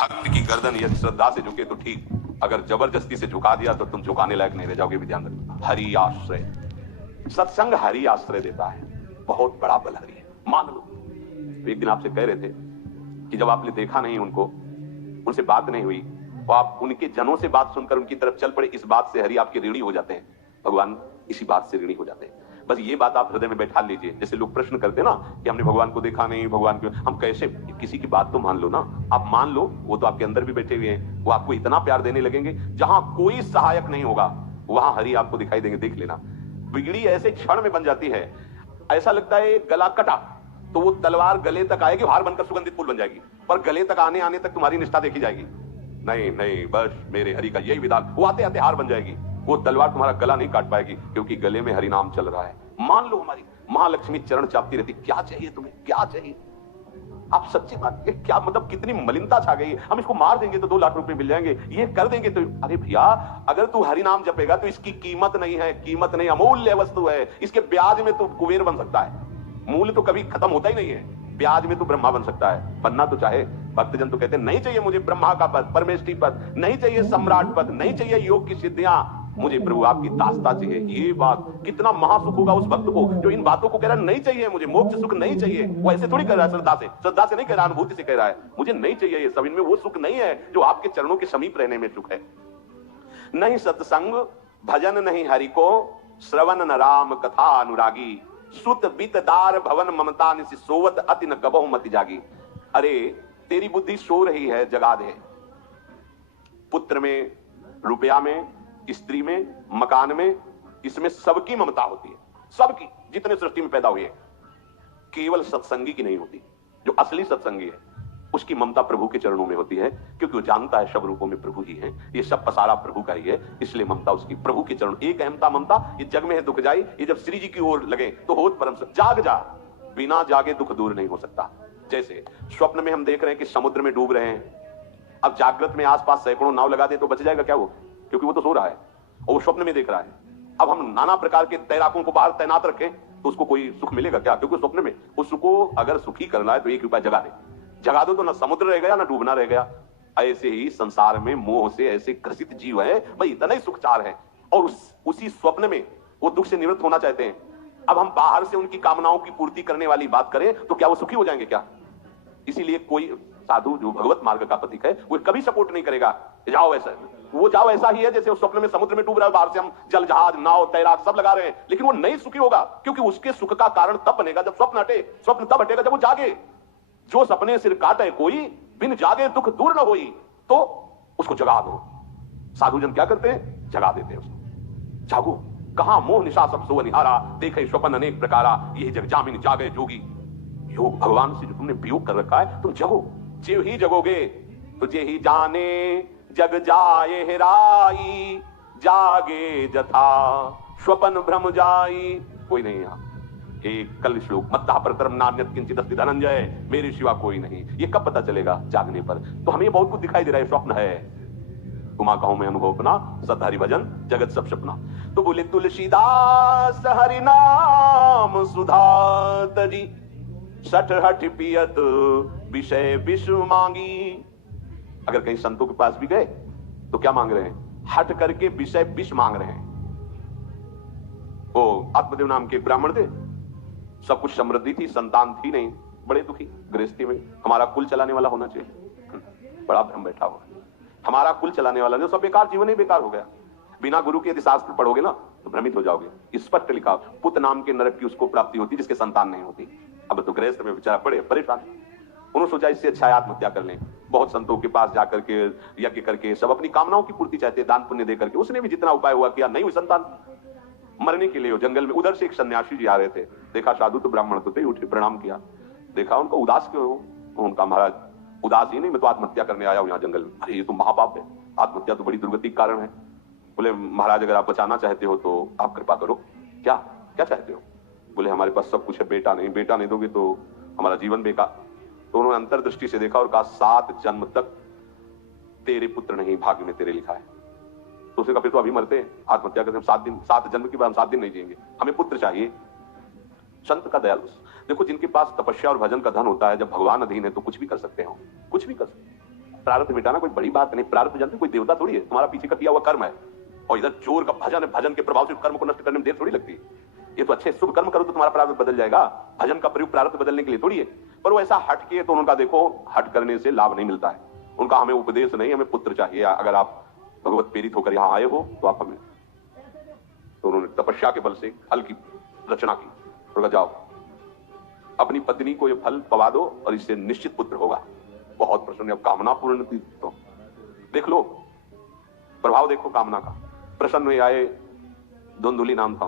भक्त की गर्दन यदि श्रद्धा से झुके तो ठीक, अगर जबरदस्ती से झुका दिया तो तुम झुकाने लायक नहीं रह जाओगे। भी ध्यान रखना, हरि आश्रय, सत्संग हरि आश्रय देता है, बहुत बड़ा बल हरि है, मान लो। एक दिन आपसे कह रहे थे कि जब आपने देखा नहीं उनको, उनसे बात नहीं हुई, तो आप उनके जनों से बात सुनकर उनकी तरफ चल पड़े, इस बात से हरि आपके ऋणी हो जाते हैं, भगवान इसी बात से ऋणी हो जाते हैं। बस ये बात आप हृदय में बैठा लीजिए। जैसे लोग प्रश्न करते हैं ना कि हमने भगवान को देखा नहीं, भगवान को हम कैसे, किसी की बात तो मान लो ना, आप मान लो, वो तो आपके अंदर भी बैठे हुए हैं, वो आपको इतना प्यार देने लगेंगे, जहां कोई सहायक नहीं होगा वहां हरि आपको दिखाई देंगे। देख लेना, बिगड़ी ऐसे क्षण में बन जाती है, ऐसा लगता है गला कटा तो वो तलवार गले तक आएगी, हार बनकर सुगंधित फूल बन जाएगी, पर गले तक आने आने तक तुम्हारी निष्ठा देखी जाएगी। नहीं नहीं, बस मेरे हरि का यही विधान, वो आते आते हार बन जाएगी, वो तलवार तुम्हारा गला नहीं काट पाएगी, क्योंकि गले में हरि नाम चल रहा है। मान लो हमारी महालक्ष्मी चरण चापती रहती, क्या चाहिए तुम्हें, क्या चाहिए? आप सच्ची बात, ये क्या मतलब, कितनी मलिनता छा गई है। हम इसको मार देंगे तो 2 लाख रुपए मिल जाएंगे, ये कर देंगे तो, अरे भैया अगर तू हरि नाम जपेगा तो इसकी कीमत नहीं है, कीमत नहीं, अमूल्य वस्तु है, इसके ब्याज में तू कुबेर बन सकता है, मूल्य तो कभी खत्म होता ही नहीं है, ब्याज में तो ब्रह्मा बन सकता है, बनना तो चाहे। भक्तजन तो कहते हैं नहीं चाहिए मुझे ब्रह्मा का पद, परमेष्ठी पद, नहीं चाहिए सम्राट पद, नहीं चाहिए योग की सिद्धियां, मुझे प्रभु आपकी दास्ता चाहिए। ये बात कितना महासुख होगा उस भक्त को जो इन बातों को कह रहा है, नहीं चाहिए मुझे मोक्ष सुख नहीं चाहिए। वो ऐसे थोड़ी कह रहा है, श्रद्धा से नहीं कह रहा, अनुभूति से कह रहा है, मुझे नहीं चाहिए ये सब, इनमें वो सुख नहीं है जो आपके चरणों के समीप रहने में सुख है। नहीं सत्संग भजन नहीं हरि को, श्रवण न राम कथा अनुरागी, सुत बीतदार भवन ममता निसि सोवत अति न कबहु मति जागी। अरे तेरी बुद्धि सो रही है, जगा दे। पुत्र में, रुपया में, स्त्री में, मकान में, इसमें सबकी ममता होती है, सबकी, जितने सृष्टि में पैदा हुए, केवल सत्संगी की नहीं होती। जो असली सत्संगी है उसकी ममता प्रभु के चरणों में होती है, क्योंकि वो जानता है सब रूपों में प्रभु ही है, ये सब पसारा प्रभु का ही है, इसलिए ममता उसकी प्रभु के चरण। एक अहमता ममता, ये जग में है दुख जाई, ये जब श्री जी की ओर लगे तो होत परम सुख। जाग जा, बिना जागे दुख दूर नहीं हो सकता। जैसे स्वप्न में हम देख रहे हैं कि समुद्र में डूब रहे हैं, अब जागृत में आसपास सैकड़ों नाव लगा दे तो बच जाएगा क्या वो? क्योंकि वो तो सो रहा है और वो स्वप्न में देख रहा है। अब हम नाना प्रकार के तैराकों को बाहर तैनात रखें तो उसको कोई सुख मिलेगा क्या? क्योंकि स्वप्न में उसको अगर सुखी करना है तो एक उपाय, जगा दे, जगा दो तो ना समुद्र रह गया ना डूबना रह गया। ऐसे ही संसार में मोह से ऐसे ग्रसित जीव है, भाई इतना ही सुखचार है, और उसी स्वप्न में वो दुख से निवृत्त होना चाहते हैं। अब हम बाहर से उनकी कामनाओं की पूर्ति करने वाली बात करें तो क्या वो सुखी हो जाएंगे क्या? इसीलिए कोई साधु जो भगवत मार्ग का पथिक है वो कभी सपोर्ट नहीं करेगा जाओ ऐसा, वो जाओ ऐसा ही है जैसे उस स्वप्न में समुद्र में डूब रहा है, बाहर से हम जल जहाज नाव तैराक सब लगा रहे हैं, लेकिन वो नहीं सुखी होगा, क्योंकि उसके सुख का कारण तब बनेगा जब स्वप्न हटे। स्वप्न तब हटेगा जब वो जागे। जो सपने सिर काटे कोई, बिन जागे दुख दूर न होई, तो उसको जगा दो। साधुजन क्या करते हैं? जगा देते हैं उसको। जागो, कहां मोह निशा सब सो निहारा, देखे स्वप्न अनेक प्रकारा, यही जग जामिन जागे जोगी। योग भगवान से जो तुमने वियोग कर रखा है, तुम जगो, जीव ही जगोगे, तुझे ही जाने जग जाए हेराई, जागे जथा स्वपन भ्रम जाई। कोई नहीं यहाँ। एक कल श्लोक, मत्तः परतरम नान्यत् किंचित् अस्ति धनंजय, मेरे सिवा कोई नहीं। ये कब पता चलेगा? जागने पर। तो हमें बहुत कुछ दिखाई दे रहा है, स्वप्न है। तुमा कहूं मैं अनुभव अपना, सत हरि भजन जगत सब सपना। तो बोले तुलसीदास हरि नाम सुधा तरी, सठ हठ पियत विषय विश्व मांगी। अगर कहीं संतों के पास भी गए तो क्या मांग रहे हैं? हट करके विषय विष मांग रहे हैं। वो आत्मदेव नाम के ब्राह्मण थे, सब कुछ समृद्धि थी, संतान थी नहीं, बड़े दुखी गृहस्थी में। हमारा कुल चलाने वाला होना चाहिए, बड़ा भ्रम बैठा हुआ। हमारा कुल चलाने वाला नहीं, सब बेकार, जीवन ही बेकार हो गया। बिना गुरु के यदि शास्त्र पढ़ोगे ना तो भ्रमित हो जाओगे। स्पष्ट लिखा, पुत्र नाम के नरक की उसको प्राप्ति होती जिसके संतान नहीं होती। अब तो गृहस्थ में बेचारा पड़े परेशान, उन्होंने सोचा इससे अच्छा आत्महत्या कर लें। बहुत संतों के पास जाकर के यज्ञ करके सब अपनी कामनाओं की पूर्ति चाहते, दान पुण्य दे करके। उसने भी जितना उपाय हुआ किया, नहीं हुई संतान, मरने के लिए हो जंगल में। उधर से एक सन्यासी जी आ रहे थे, देखा साधु तो ब्राह्मण तो थे, उठे प्रणाम किया, देखा उनको उदास क्यों हो? उनका महाराज उदास ही नहीं, मैं तो आत्महत्या करने आया हूं यहाँ जंगल में। अरे ये तो महापाप है, आत्महत्या तो बड़ी दुर्गति का कारण है। बोले महाराज अगर आप बचाना चाहते हो तो आप कृपा करो। क्या क्या चाहते हो? बोले हमारे पास सब कुछ है, बेटा नहीं, बेटा नहीं दोगे तो हमारा जीवन बेकार। तो उन्होंने अंतर्दृष्टि से देखा और कहा 7 जन्म तक तेरे पुत्र नहीं भाग्य में तेरे लिखा है। तो उसने कहा फिर तो अभी मरते हैं, आत्महत्या करते हैं, 7 दिन, 7 जन्म के बाद हम 7 दिन नहीं जिएंगे, हमें पुत्र चाहिए। संत का दयालु। देखो जिनके पास तपस्या और भजन का धन होता है, जब भगवान अधीन है तो कुछ भी कर सकते हो, कुछ भी कर सकते। प्रारब्ध मिटाना कोई बड़ी बात नहीं। प्रारब्ध जानते कोई देवता थोड़ी है, तुम्हारा पीछे का किया हुआ कर्म है। और इधर चोर का भजन है, भजन के प्रभाव से कर्म को नष्ट करने में देर थोड़ी लगती है। ये तो अच्छे शुभ कर्म करो तो तुम्हारा प्रारब्ध बदल जाएगा। भजन का प्रयोग प्रारब्ध बदलने के लिए थोड़ी है। पर वो ऐसा हट के, तो उनका देखो हट करने से लाभ नहीं मिलता है। उनका हमें उपदेश नहीं, हमें पुत्र चाहिए। अगर आप भगवत प्रेरित होकर यहाँ आए हो तो आप हमें, तो उन्होंने तपस्या के बल से फल की रचना की। उन्होंने जाओ अपनी पत्नी को ये फल पवा दो और इससे निश्चित पुत्र होगा। बहुत प्रसन्न, अब कामना पूर्ण थी तो देख लो, प्रभाव देखो कामना का। प्रसन्न हुए आए, धुंधुली नाम था।